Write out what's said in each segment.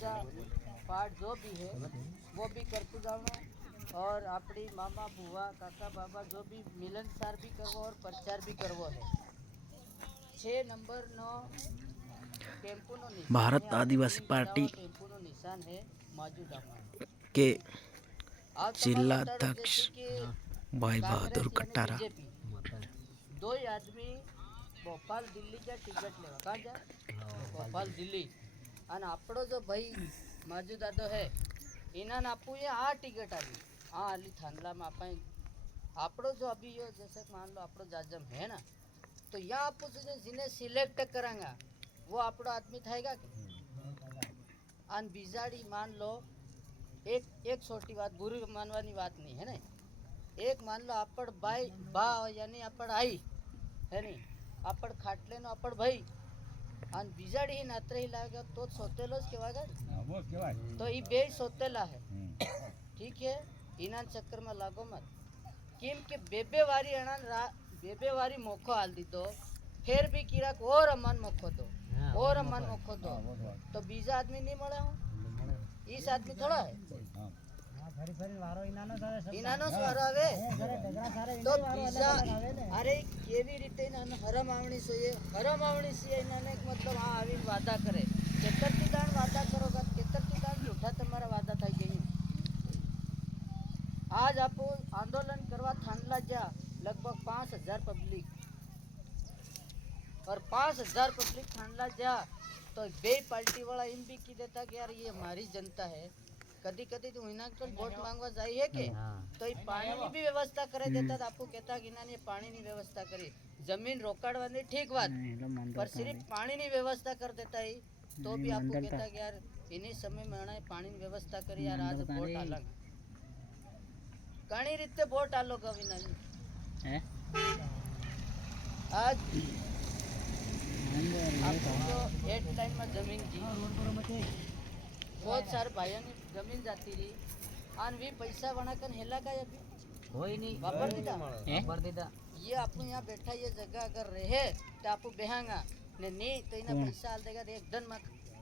पूजा पाठ जो भी है वो भी करते जाओ और अपनी मामा बुआ काका बाबा जो भी मिलनसार भी करवो और प्रचार भी करवो है। 6 नंबर नो टेम्पो नो निशान भारत आदिवासी पार्टी टेम्पो नो निशान है मौजूदा के आप जिला तमाम बताड़ो अध्यक्ष जैसे कि भाई कांग्रेस बहादुर यानी कटारा बीजेपी दो ही आदमी भोपाल दिल्ली जा टिकट लेवा कहाँ जा भोपाल दिल्ली અને આપણો જો ભાઈ માજુ દાદો હે इन्हां आपू ये आ टिकट आली हाँ आली थानला में आप आपड़ो जो अभी यो जैसे मान लो आपड़ो जाजम है ना तो यहाँ आपको जिन्हें सिलेक्ट करांगा वो आपड़ो आदमी थाएगा कि अन बिजाड़ी मान लो एक छोटी बात बुरी मानवानी बात नहीं है ना एक मान लो आपड़ बाई बा यानी आपड़ आई है नहीं आपड़ खाटले नो आपड़ भाई अन बिजाड़ी ही नात्रे ही लागे तो सोतेलो ज केवागा तो ई बे सोतेला है ठीक है इना चक्कर में लागो मत केम के बेबे वारी अणन बेबे वारी मोखो हाल दीदो फिर भी किराक और अमन मोखो दो और अमन मोखो दो तो बीजा आदमी नहीं मळे हूं इस आदमी थोड़ा है इनानो स्वारो आवे तो बीजा अरे केवी रीते इनानो हरम आवणी से इनाने मतलब आ आवीन वादा करे केतरती दान वादा करोगा केतरती दान झूठा तुम्हारा वादा થઈ ગઈ आज आपो आंदोलन करवा थानला जा लगभग 5000 पब्लिक और 5000 पब्लिक थानला जा तो बे पार्टी वाला इन भी की देता कि यार ये हमारी जनता है कदी कदी तो इना तो वोट मांगवा जाई है के तो ये पानी की भी व्यवस्था करे देता तो आपको कहता कि इन्होंने पानी की व्यवस्था करी जमीन रोकड़वानी ठीक बात पर सिर्फ पानी की व्यवस्था कर देता ही तो भी आपको कहता कि यार इन्हीं समय में उन्होंने पानी की व्यवस्था करी यार आज वोट अलग घणी रीते वोट आलो कविना आज आपको हेडलाइन में जमीन की बहुत सारे भाइयों ने जमीन जाती रही आन भी पैसा बनाकर हेला का अभी कोई नहीं वापर दीदा ये आपको यहाँ बैठा ये जगह अगर रहे तो आपको बेहांगा नहीं तो इन्हें पैसा हाल देगा एक दिन में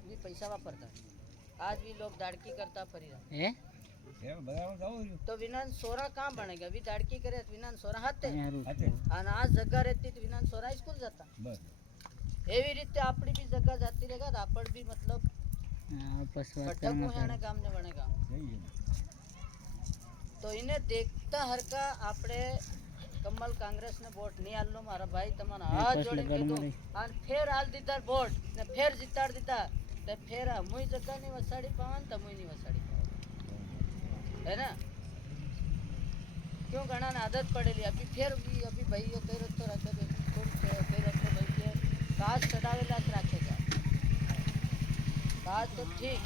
भी पैसा वापरता आज भी लोग दाड़की करता फरी रहा तो विनान सोरा कहाँ बनेगा अभी दाड़की करे तो विनान सोरा हाथे અને આ જગ્યા રહેતી તો વિનાન સોરા સ્કૂલ જતા એવી રીતે આપણી બી જગ્યા જાતી रहेगा तो આપણ भी मतलब भटकू है गाम ने बनेगा तो इन्हें देखता हर का आपने कमल कांग्रेस ने वोट नहीं आलो मारा भाई तमन हाथ जोड़ी के दो और फिर हाल दीता वोट ने फिर जिताड़ दीता तो फिर मुई जगह नहीं वसाड़ी पावन तो मुई नहीं वसाड़ी है ना क्यों घना आदत पड़ेली अभी फिर भी अभी भाई यो कह रहे तो रखे कौन कह रहे तो भाई के काज चढ़ावेला रखेगा काज तो ठीक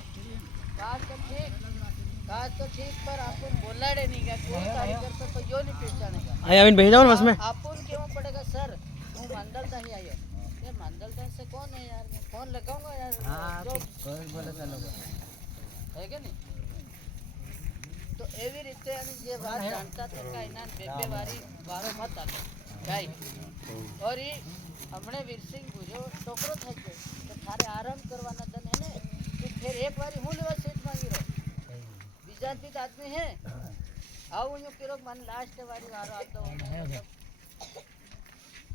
पर आपन बोलाड़े नहीं का कोई कार्यकर्ता तो यो नहीं पहचानेगा अमिन भेज जाओ बस में आपन क्यों पड़ेगा सर तू मानदलता ही आयो ये मानदलता से कौन है यार मैं फोन लगाऊंगा यार हां कोई बोले चलो है कि नहीं तो एवी रीते ये बात जानता था का इना बेबे वारी वारो मत आलो गाय और ये हमने वीर सिंह गुजो टोकरो થઈ ગયો तो थारे आराम करवाना दन है ने कि फिर एक बारी हूं लेवा सीट मांगी रहो बीजाती आदमी है आओ यूं किरो मन लास्ट वारी वारो आतो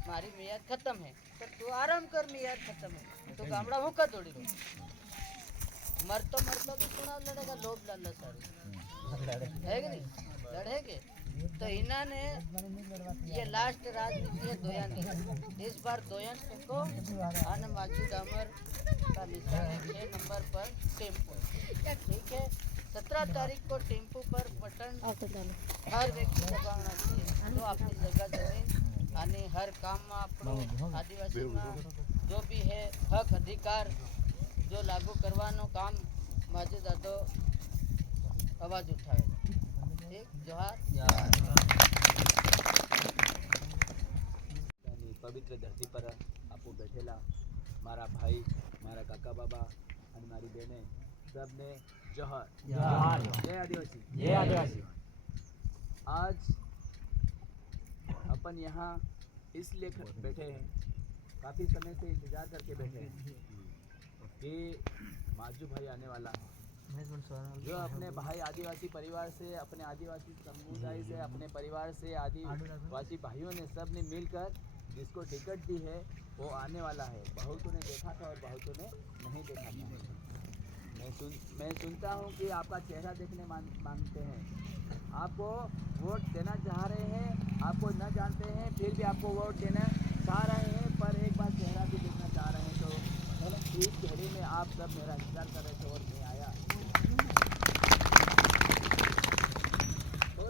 मारी मियाद खत्म है तो तू आराम कर मियाद खत्म है तो गामड़ा हूं का तोड़ी रो मरतो भी चुनाव लड़ेगा लोभ लालच सारी है कि नहीं लड़ेगे तो इन्होंने ये लास्ट राजनीति है दोयन इस बार दोयन को आने माजू दामर का निशान है 6 नंबर पर टेम्पो ठीक है 17 तारीख को टेम्पो पर बटन हर व्यक्ति दबाना चाहिए तो अपनी जगह जमीन आने हर काम में अपनो आदिवासी में जो भी है हक अधिकार जो लागू करवानो काम माजू दादो आवाज उठावे एक जोहार पवित्र धरती पर आपको बैठेला मारा भाई मारा काका बाबा और मारी बहने सबने जोहार जय आदिवासी। आज अपन यहाँ इसलिए बैठे हैं काफ़ी समय से इंतज़ार करके बैठे हैं कि माजू भाई आने वाला है, जो अपने भाई आदिवासी परिवार से, अपने आदिवासी समुदाय से, अपने परिवार से आदिवासी भाइयों ने सब ने मिलकर जिसको टिकट दी है वो आने वाला है। बहुतों ने देखा था और बहुतों ने नहीं देखा था। मैं सुनता हूँ कि आपका चेहरा देखने मांगते हैं, आपको वोट देना चाह रहे हैं, आपको न जानते हैं फिर भी आपको वोट देना चाह रहे हैं, पर एक बार चेहरा भी देखना चाह रहे हैं। तो इस चेहरे में आप सब मेरा इंतजार कर रहे थे और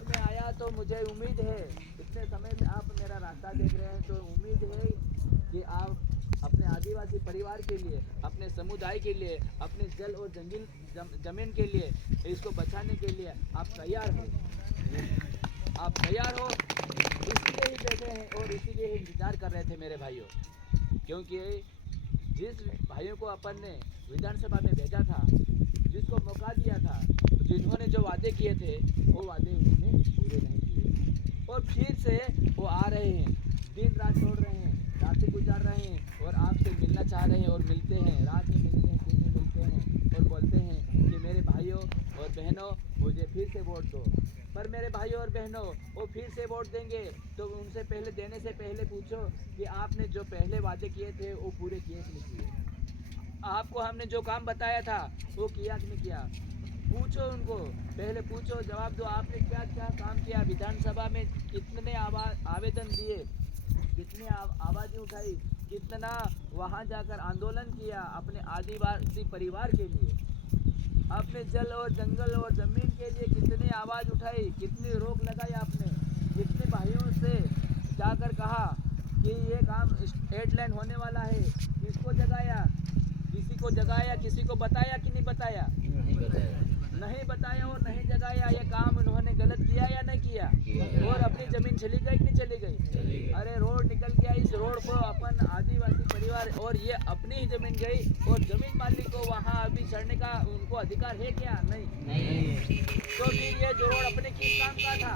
मैं आया, तो मुझे उम्मीद है इतने समय में आप मेरा रास्ता देख रहे हैं, तो उम्मीद है कि आप अपने आदिवासी परिवार के लिए, अपने समुदाय के लिए, अपने जल और जमीन के लिए, इसको बचाने के लिए आप तैयार हो। आप तैयार हो, इसलिए ही बैठे हैं और इसीलिए ही इंतजार कर रहे थे मेरे भाइयों, क्योंकि जिस भाइयों को अपन ने विधानसभा में भेजा था, जिसको मौका दिया था, जिन्होंने जो वादे किए थे वो वादे उन्होंने पूरे नहीं किए, और फिर से वो आ रहे हैं, दिन रात छोड़ रहे हैं, रातें गुजार रहे हैं और आपसे मिलना चाह रहे हैं और मिलते हैं, रात में मिलते हैं, दिन में मिलते हैं और बोलते हैं कि मेरे भाइयों और बहनों मुझे फिर से वोट दो। पर मेरे भाइयों और बहनों, वो फिर से वोट देंगे तो उनसे पहले, देने से पहले पूछो कि आपने जो पहले वादे किए थे वो पूरे किए कि नहीं किए, आपको हमने जो काम बताया था वो किया कि नहीं किया। पूछो उनको, पहले पूछो, जवाब दो, आपने क्या क्या काम किया, विधानसभा में कितने आवेदन दिए, कितने आवाज़ें उठाई, कितना वहाँ जाकर आंदोलन किया अपने आदिवासी परिवार के लिए, अपने जल और जंगल और ज़मीन के लिए कितनी आवाज़ उठाई, कितनी रोक लगाई आपने, कितने भाइयों से जाकर कहा कि ये काम स्टेट लाइन होने वाला है, किसको जगाया, किसी को बताया कि नहीं बताया, नहीं बताया और नहीं जगाया। ये काम उन्होंने गलत किया या नहीं किया, और अपनी ज़मीन चली गई कि नहीं चली गई। अरे रोड निकल गया, इस रोड को अपन आदिवासी परिवार, और ये अपनी ही ज़मीन गई, और ज़मीन मालिक को वहाँ अभी चढ़ने का उनको अधिकार है क्या? नहीं। तो फिर ये जो रोड अपने किस काम का था?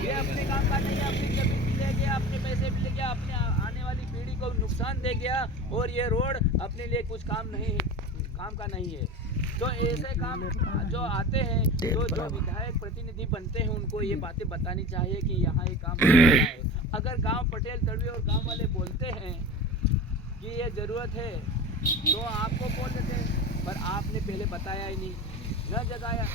ये अपने काम का नहीं है, अपनी ज़मीन भी ले गया, अपने पैसे भी ले गया, अपने आने वाली पीढ़ी को नुकसान दे गया, और ये रोड अपने लिए कुछ काम का नहीं है। तो ऐसे काम जो आते हैं, तो जो विधायक प्रतिनिधि बनते हैं, उनको ये बातें बतानी चाहिए कि यहाँ ये काम हो रहा है। अगर गांव पटेल तड़वी और गांव वाले बोलते हैं कि ये ज़रूरत है तो आपको बोल देते हैं, पर आपने पहले बताया ही नहीं, न जगाया,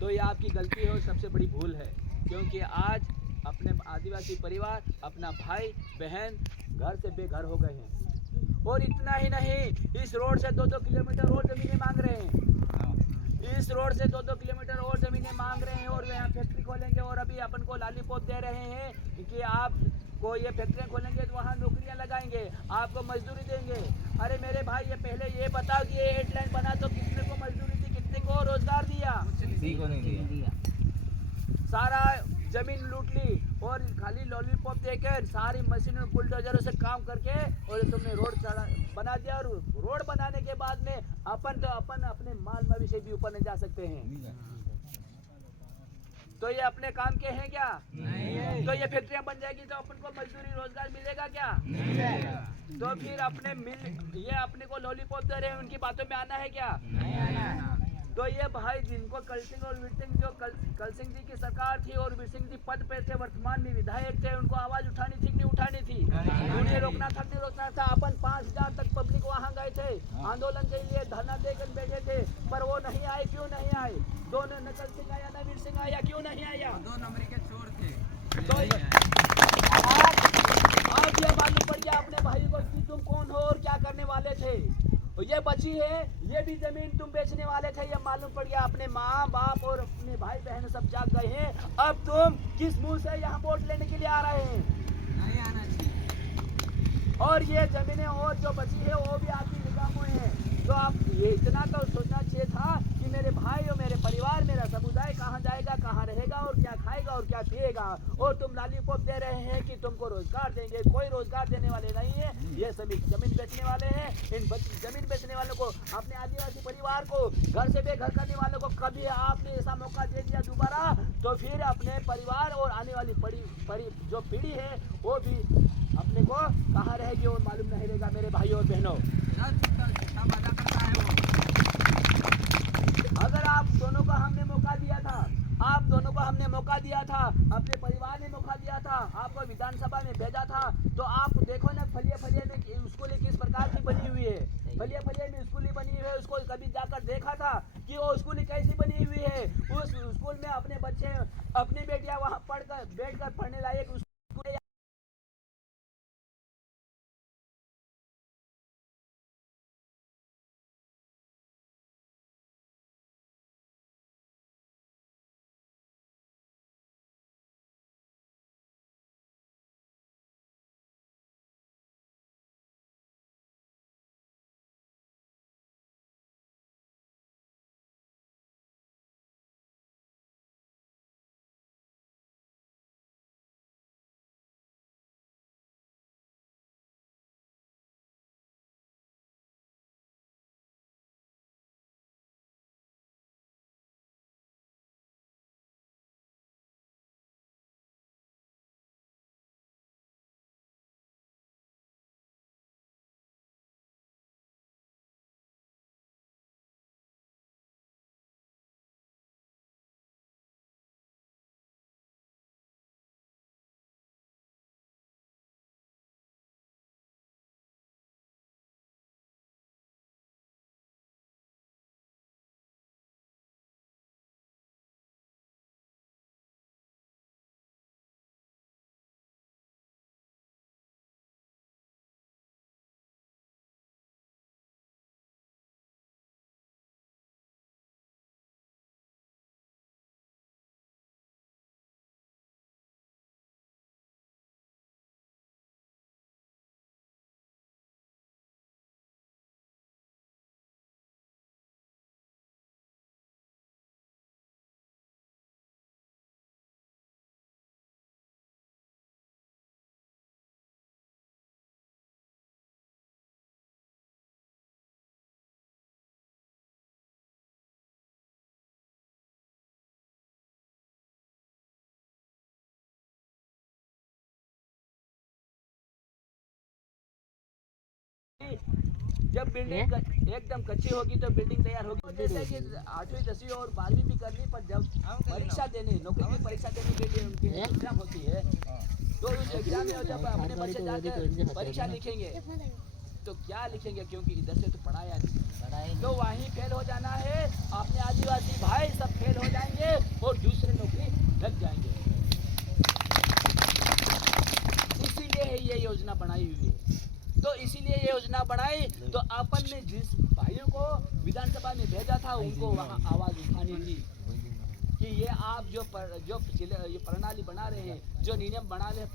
तो ये आपकी गलती है और सबसे बड़ी भूल है। क्योंकि आज अपने आदिवासी परिवार, अपना भाई बहन घर से बेघर हो गए हैं, और इतना ही नहीं, इस रोड से 2-2 किलोमीटर और ज़मीनें मांग रहे हैं, इस रोड से 2-2 किलोमीटर और ज़मीनें मांग रहे हैं, और यहाँ फैक्ट्री खोलेंगे, और अभी अपन को लॉलीपॉप दे रहे हैं कि आपको ये फैक्ट्रियाँ खोलेंगे तो वहाँ नौकरियाँ लगाएंगे, आपको मजदूरी देंगे। अरे मेरे भाई, ये पहले ये बताओ कि ये हेडलाइन बना तो कितने को मजदूरी दी, कितने को रोजगार दिया? सारा जमीन लूट ली और खाली लॉलीपॉप देकर सारी मशीनों बुलडोजरों से काम करके और तुमने रोड बना दिया। और रोड बनाने के बाद में अपन अपने माल मवेशी भी ऊपर नहीं जा सकते हैं। तो ये अपने काम के हैं क्या? नहीं। तो ये फैक्ट्रियां बन जाएगी तो अपन को मजदूरी रोजगार मिलेगा क्या? नहीं। तो फिर ये अपने को लॉलीपॉप दे रहे हैं, उनकी बातों में आना है क्या? नहीं आना। तो ये भाई जिनको कलसिंह और वीरसिंह, जो कलसिंह जी की सरकार थी और वीरसिंह जी पद पे थे, वर्तमान में विधायक थे, उनको आवाज उठानी थी कि नहीं उठानी थी? उन्हें रोकना था, नहीं रोकना था? अपन 5000 तक पब्लिक वहाँ गए थे, आंदोलन के लिए धरना देकर बैठे थे, पर वो नहीं आए। क्यों नहीं आए? दोनों न कलसिंह आया न वीरसिंह आया, क्यों नहीं आया? 2 नंबर के चोर थे। तो आज ये मालूम पड़ गया अपने भाई को कि तुम कौन हो और क्या करने वाले थे। ये बची है, ये भी जमीन तुम बेचने वाले थे, ये मालूम पड़ गया। अपने माँ बाप और अपने भाई बहन सब जाग गए हैं। अब तुम किस मुंह से यहाँ वोट लेने के लिए आ रहे हैं? नहीं आना चाहिए। और ये जमीनें और जो बची है वो भी आपकी निगाहों में है। तो आप ये इतना तो सोचना चाहिए था कि मेरे भाई और मेरे परिवार, मेरा समुदाय कहाँ जाएगा, कहाँ रहेगा और क्या खाएगा और क्या पिएगा। और तुम लॉलीपॉप दे रहे हैं कि तुमको रोजगार देंगे, कोई रोजगार देने वाले नहीं है। ये सभी जमीन बेचने वाले हैं। इन जमीन बेचने वालों को, अपने आदिवासी परिवार को, घर से बेघर करने वालों को कभी आपने ऐसा मौका दे दिया दोबारा, तो फिर अपने परिवार और आने वाली जो पीढ़ी है वो भी अपने को कहाँ रहेगी और मालूम नहीं रहेगा। मेरे भाई और बहनों, हमने मौका दिया था, अपने परिवार ने मौका दिया था, आपको विधानसभा में भेजा था, तो आप देखो ना फलिया फलिया में स्कूल किस प्रकार की बनी हुई है। फलिया फलिया में स्कूल बनी हुई है, उसको कभी जाकर देखा था कि वो स्कूल कैसी बनी हुई है। उस स्कूल में अपने बच्चे, अपनी बेटियां वहाँ बैठकर पढ़ने लायक स्कूल जब बिल्डिंग एकदम कच्ची होगी तो बिल्डिंग तैयार होगी। जैसे कि 8वीं 10वीं और 12वीं भी करनी, पर जब परीक्षा देने, नौकरी की परीक्षा देने के लिए उनकी एग्जाम होती है, तो उस एग्जाम में जब अपने बच्चे जाकर परीक्षा लिखेंगे तो क्या लिखेंगे, क्योंकि इधर से तो पढ़ाया नहीं, तो वहीं फेल हो जाना है। अपने आदिवासी भाई सब फेल हो जाएंगे और दूसरे नौकरी लग जाएंगे। इसीलिए ये योजना बनाई हुई है। तो इसीलिए ये योजना बनाई, तो अपन ने जिस भाइयों को विधानसभा में भेजा था उनको वहाँ आवाज उठानी थी कि ये आप जो ये प्रणाली बना रहे हैं, जो नियम बना रहे हैं,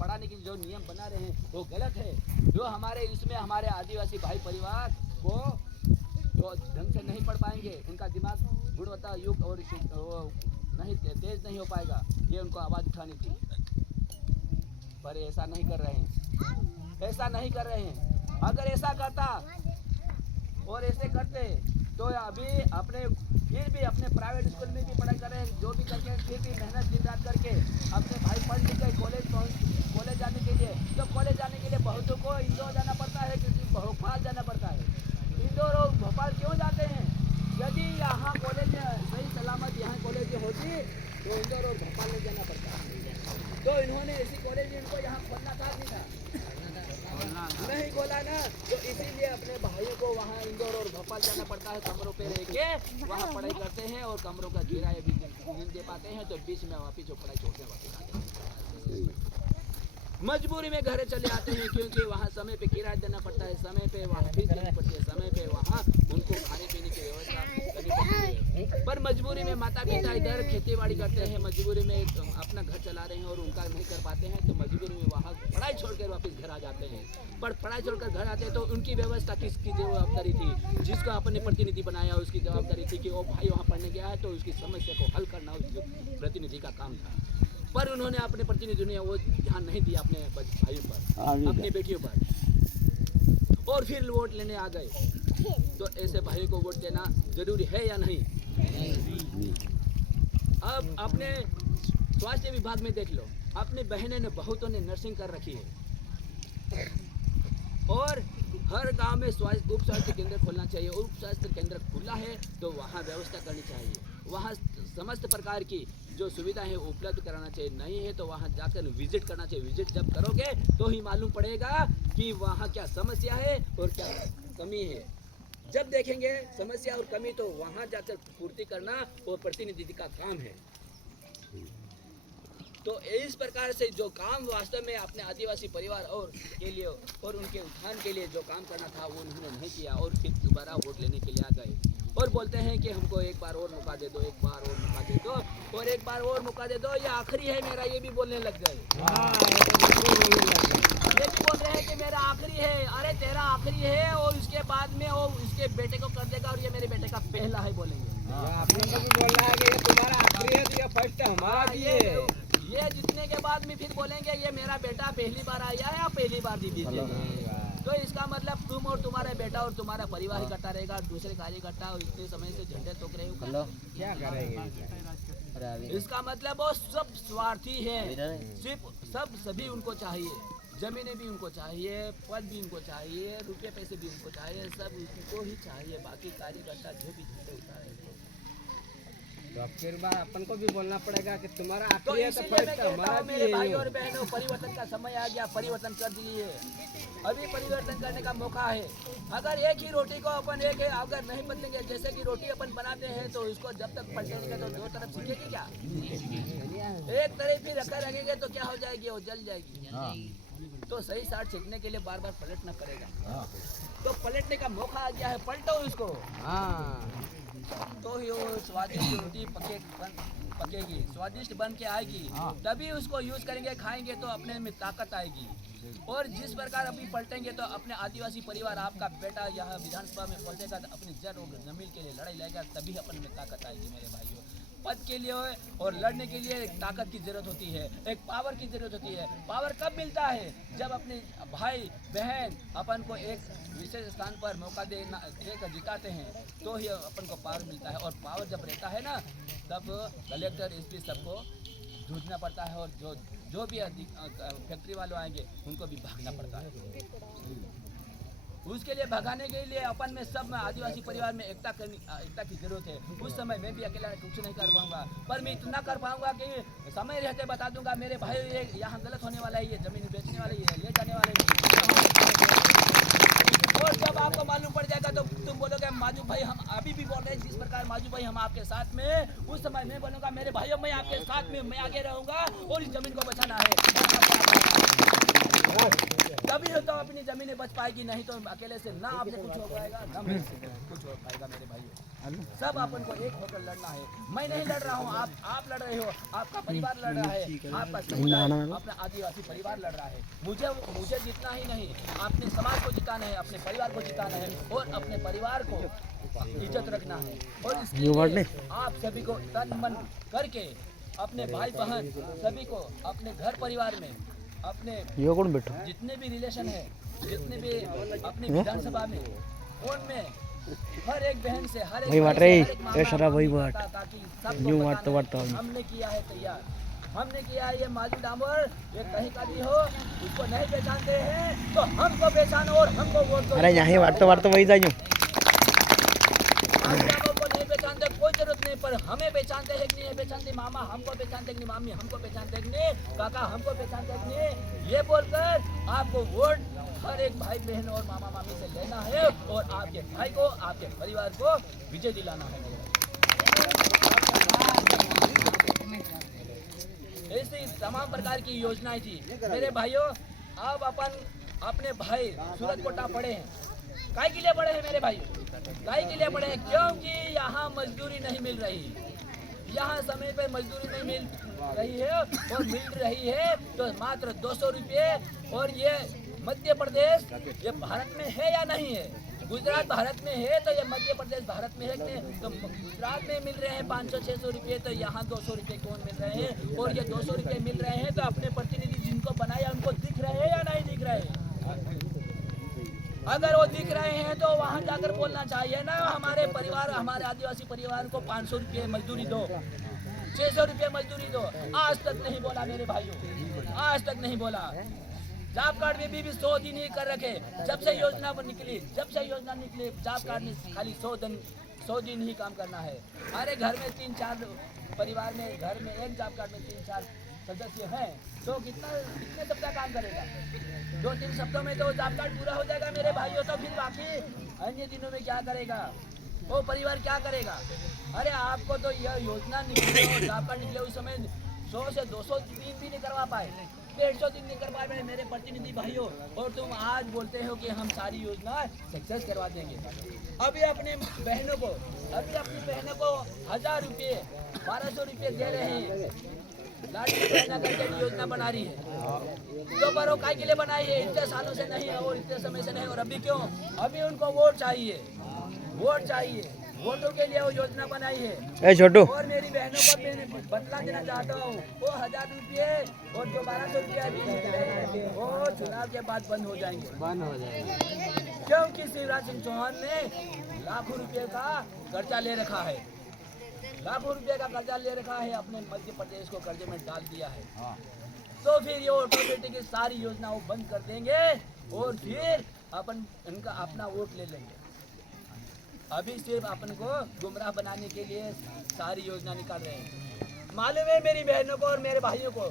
पढ़ाने के जो नियम बना रहे हैं वो गलत है। जो हमारे इसमें हमारे आदिवासी भाई परिवार को तो ढंग से नहीं पढ़ पाएंगे, उनका दिमाग गुणवत्ता युक्त और नहीं तेज नहीं हो पाएगा, ये उनको आवाज उठानी थी। पर ऐसा नहीं कर रहे हैं, ऐसा नहीं कर रहे हैं। अगर ऐसा करता और ऐसे करते तो अभी अपने फिर भी अपने प्राइवेट स्कूल में भी पढ़ाई कर रहे हैं, जो भी करके फिर भी मेहनत दिन रात करके अपने भाई पढ़ लिख गए कॉलेज जाने के लिए। तो कॉलेज जाने के लिए बहुतों को इंदौर जाना पड़ता है, किसी भोपाल जाना पड़ता है। इंदौर और भोपाल क्यों जाते हैं? यदि यहाँ कॉलेज सही सलामत यहाँ कॉलेज होती तो इंदौर और भोपाल में जाना पड़ता है। तो इन्होंने ऐसी कॉलेज इनको यहाँ खोलना था नहीं था, नहीं खोला ना, तो इसीलिए अपने भाइयों को वहाँ इंदौर और भोपाल जाना पड़ता है। कमरों पे रह के वहाँ पढ़ाई करते हैं और कमरों का किराया भी नहीं दे पाते हैं, तो बीच में वापिस जो पढ़ाई छोड़ते हैं वापिस आते हैं। मजबूरी में घरे चले आते हैं, क्योंकि वहाँ समय पे किराया देना पड़ता है, समय पे वहाँ फीस देनी पड़ती है, समय पे वहाँ उनको खाने पीने की व्यवस्था करनी पड़ती है। पर मजबूरी में माता पिता इधर खेती बाड़ी करते हैं, मजबूरी में अपना घर चला रहे हैं और उनका नहीं कर पाते हैं, तो मजबूरी में वहाँ पढ़ाई छोड़कर वापस घर आ जाते हैं। पर पढ़ाई छोड़कर घर आते हैं तो उनकी व्यवस्था किसकी जवाबदारी थी? जिसका अपने प्रतिनिधि बनाया उसकी जवाबदारी थी कि वो भाई वहाँ पढ़ने गया है तो उसकी समस्या को हल करना उस प्रतिनिधि का काम था। पर उन्होंने अपने प्रतिनिधि ने वो ध्यान नहीं दिया अपने भाइयों पर, अपनी बेटियों पर, और फिर वोट लेने आ गए। तो ऐसे भाइयों को वोट देना जरूरी है या नहीं? अब अपने स्वास्थ्य विभाग में देख लो, अपनी बहनें ने बहुतों ने नर्सिंग कर रखी है और हर गांव में उप स्वास्थ्य केंद्र खोलना चाहिए। उप स्वास्थ्य केंद्र खुला है तो वहाँ व्यवस्था करनी चाहिए। वहाँ समस्त प्रकार की जो सुविधा है उपलब्ध कराना चाहिए। नहीं है तो वहाँ जाकर विजिट करना चाहिए। विजिट जब करोगे तो ही मालूम पड़ेगा कि वहाँ क्या समस्या है और क्या कमी है। जब देखेंगे समस्या और कमी तो वहाँ जाकर पूर्ति करना वो प्रतिनिधि का काम है। तो इस प्रकार से जो काम वास्तव में अपने आदिवासी परिवार और के लिए और उनके उत्थान के लिए जो काम करना था वो उन्होंने नहीं किया और फिर दोबारा वोट लेने के लिए आ गए और बोलते हैं कि हमको एक बार और मौका दे दो, एक बार और मौका दे दो और एक बार और मौका दे दो, ये आखिरी है मेरा, ये भी बोलने लग गए। ये भी बोल रहे हैं कि मेरा आखिरी है। अरे तेरा आखिरी है और उसके बाद में वो उसके बेटे को कर देगा और ये मेरे बेटे का पहला है बोलेंगे। आपने तो भी बोल रहा है कि ये तुम्हारा आखिरी है तो ये फर्स्ट हमारा भी है। ये जितने के बाद में फिर बोलेंगे ये मेरा बेटा पहली बार आया है या पहली बार दीदी देगा। तो इसका मतलब तुम और तुम्हारा बेटा और तुम्हारा परिवार इकट्ठा रहेगा, दूसरे कार्यकर्ता और इतने समय से झंडे तोक रहे हो, क्या करेंगे? इसका मतलब वो सब स्वार्थी है। सिर्फ सभी उनको चाहिए, जमीनें भी उनको चाहिए, पद भी उनको चाहिए, रुपये पैसे भी उनको चाहिए, सब उनको ही चाहिए। बाकी कार्यकर्ता जो भी झंडे उठा रहे हैं तो फिर बार अपन को भी बोलना पड़ेगा कि तुम्हारा तो आखिरी है तो इसीलिए मैं फर्स्ट कहता हमारा हूँ भी मेरे भाई है। और बहनों, परिवर्तन का समय आ गया, परिवर्तन कर दिए। अभी परिवर्तन करने का मौका है। अगर एक ही रोटी को अपन अगर नहीं बदलेंगे, जैसे कि रोटी अपन बनाते हैं तो इसको जब तक पलटेंगे तो दो तरफ सीखेगी क्या? एक तरफ ही रखा रहेंगे तो क्या हो जाएगी, वो जल जाएगी। तो सही साथ छींकने के लिए बार बार पलटना पड़ेगा। तो पलटने का मौका आ गया है, पलटो इसको। तो ही वो स्वादिष्ट रोटी पकेगी, स्वादिष्ट बन के आएगी, तभी उसको यूज करेंगे, खाएंगे तो अपने में ताकत आएगी। और जिस प्रकार अभी पलटेंगे तो अपने आदिवासी परिवार, आपका बेटा यहाँ विधानसभा में पहुंचेगा तो अपनी जड़ और जमीन के लिए लड़ाई लड़ेगा, तभी अपन में ताकत आएगी मेरे भाइयों। पद के लिए और लड़ने के लिए एक ताकत की जरूरत होती है, एक पावर की जरूरत होती है। पावर कब मिलता है? जब अपने भाई बहन अपन को एक विशेष स्थान पर मौका देकर जिताते हैं तो ही अपन को पावर मिलता है। और पावर जब रहता है ना, तब कलेक्टर एसपी सबको जूझना पड़ता है और जो भी फैक्ट्री वालों आएंगे उनको भी भागना पड़ता है। उसके लिए भगाने के लिए अपन में सब में आदिवासी परिवार में एकता की जरूरत है। उस समय मैं भी अकेला कुछ नहीं कर पाऊंगा, पर मैं इतना कर पाऊंगा कि समय रहते बता दूंगा मेरे भाई ये यहाँ गलत होने वाला है, ये जमीन बेचने वाले है, ले जाने वाले है। और जब आपको मालूम पड़ जाएगा तो तुम बोलोगे माजू भाई हम अभी भी बोल रहे हैं, जिस प्रकार माजू भाई हम आपके साथ में, उस समय मैं बोलूंगा मेरे भाइयों मैं आपके साथ में, मैं आगे रहूंगा और इस जमीन को बचाना है। तभी तो अपनी जमीनें बच पाएगी, नहीं तो अकेले से ना आपसे कुछ हो पाएगा ना मेरे से कुछ हो पाएगा। मेरे भाइयों सब अपन को एक होकर लड़ना है। मैं नहीं लड़ रहा हूँ, आप लड़ रहे हो, आपका परिवार लड़ रहा है, आपका समुदाय अपना आदिवासी परिवार लड़ रहा है। मुझे जितना ही नहीं, अपने समाज को जिताना है, अपने परिवार को जिताना है और अपने परिवार को इज्जत रखना है। और इसके लिए आप सभी को तन मन करके अपने भाई बहन सभी को अपने घर परिवार में, अपने जितने भी रिलेशन है, जितने भी अपनी विधानसभा में, उनमें हर एक बहन से हर एक हमने किया है तैयार, हमने किया है। ये माजू डामर ये कहीं का भी हो, उसको नहीं पहचानते हैं तो हमको पहचानो और हमको वोट दो। अरे यहाँ वार्ता वही जाइयो को नहीं पहचानते कोई जरूरत नहीं, पर हमें पहचानते हैं कि नहीं पहचानते, मामा हमको पहचानते कि नहीं, मामी हमको पहचानते कि नहीं, काका हमको पहचानते कि नहीं, ये बोलकर आपको वोट हर एक भाई बहन और मामा मामी से लेना है और आपके भाई को, आपके परिवार को विजय दिलाना है। ऐसी तमाम प्रकार की योजनाएं थी मेरे भाइयों। अब अपन अपने भाई सूरज कोटा पढ़े हैं, काय के लिए पढ़े हैं मेरे भाई? काय के लिए पढ़े हैं? क्योंकि यहाँ मजदूरी नहीं मिल रही, यहाँ समय पर मजदूरी नहीं मिल रही है और मिल रही है तो मात्र 200 रुपये। और ये मध्य प्रदेश ये भारत में है या नहीं है? गुजरात भारत में है तो ये मध्य प्रदेश भारत में है कि नहीं? तो गुजरात में मिल रहे हैं 500-600 रुपये, तो यहाँ 200 रुपये कौन मिल रहे हैं? और ये 200 रुपये मिल रहे हैं तो अपने प्रतिनिधि जिनको बनाया उनको दिख रहे हैं या नहीं दिख रहे हैं? अगर वो दिख रहे हैं तो वहाँ जाकर बोलना चाहिए ना, हमारे परिवार, हमारे आदिवासी परिवार को 500 रुपये मजदूरी दो, 600 रुपये मजदूरी दो। आज तक नहीं बोला मेरे भाइयों, आज तक नहीं बोला। जॉब कार्ड में भी 100 दिन ही कर रखे। जब से योजना निकली जॉब कार्ड ने खाली 100 दिन 100 दिन ही काम करना है। हमारे घर में 3-4 परिवार में घर में एक जॉब कार्ड में 3-4 सदस्य हैं, तो कितने सप्ताह काम करेगा? 2-3 सप्ताह में तो जॉब कार्ड पूरा हो जाएगा मेरे भाइयों, तो फिर बाकी अन्य दिनों में क्या करेगा? वो परिवार क्या करेगा? अरे आपको तो यह योजना निकली और जॉब कार्ड निकले उस समय 100 से 200 दिन भी नहीं करवा पाए, 150 दिन नहीं कर पाए मेरे प्रतिनिधि भाइयों, और तुम आज बोलते हो कि हम सारी योजना सक्सेस करवा देंगे। अभी अपनी बहनों को 1000 रुपये 1200 रुपये दे रहे हैं, लाडली बहना करके योजना बना रही है, तो पर वो काय के लिए बनाई है? इतने सालों से नहीं और इतने समय से नहीं, और अभी क्यों? अभी उनको वोट चाहिए, वोटों के लिए वो योजना बनाई है। ए छोटू और मेरी बहनों को मैं बतला देना चाहता हूँ, वो 1000 रुपये और जो 1200 रुपये अभी निकले हैं, वो चुनाव के बाद बंद हो जाएंगे। क्योंकि शिवराज सिंह चौहान ने लाखों रुपये का कर्जा ले रखा है, अपने मध्य प्रदेश को कर्जे में डाल दिया है। तो फिर ये ऑटोमेटिक सारी योजना वो बंद कर देंगे और फिर अपना वोट ले लेंगे। अभी सिर्फ अपन को गुमराह बनाने के लिए सारी योजना निकाल रहे हैं। मालूम है मेरी बहनों को और मेरे भाइयों को,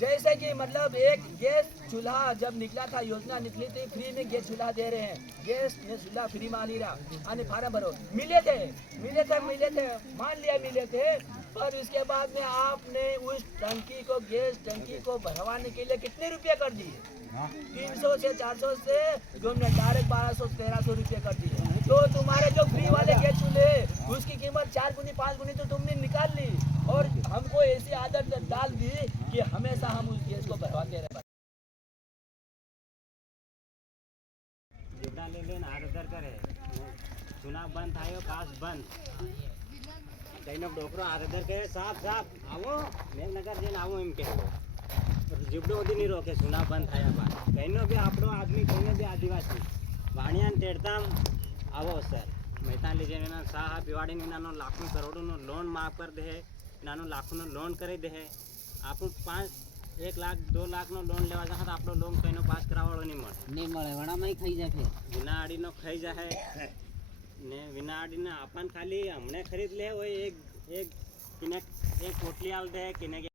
जैसे कि मतलब एक गैस चूल्हा जब निकला था, योजना निकली थी, फ्री में गैस चूल्हा दे रहे हैं, गैस चूल्हा फ्री मान ही रहा, आने फार्म भरो, मिले थे, मान लिया मिले थे, पर इसके बाद में आपने उस टंकी को, गैस टंकी को भरवाने के लिए कितने रुपये कर दिए? 300 से 400 से तुमने डायरेक्ट 1200-1300 रुपये कर दिए। तो तुम्हारे जो फ्री वाले गैस चूल्हे उसकी कीमत 4 गुनी 5 गुनी तो तुमने निकाल ली, और हमको ऐसी आदत डाल दी कि हमेशा हम उस गैस को भरवाते रहे। जितना लेन आदर करे चुनाव बंद थायो कास बंद कईनो डोकरो आदर करे साफ आवो मेघनगर जेन आवो एम कहो जिबडो ओदी नहीं रोके चुनाव बंद थाया बाद कईनो भी आपड़ो आदमी कईनो भी आदिवासी वाणियान तेड़ताम आवो सर मैतान लीजे ना साहा पिवाड़ी नानो लाखों करोड़ों नो लोन माफ कर दे, नानो लाखों नो लोन करे दे, आप 1 लाख 2 लाख नो लोन लेवा जहाँ तो आप लोन कहीं पास करावड़ो नहीं मळे वणा में खाई जाके बिना आड़ी नो खाई जाए ने बिना आड़ी ने अपन खाली हमने खरीद ले वो एक पोटली आल दे किने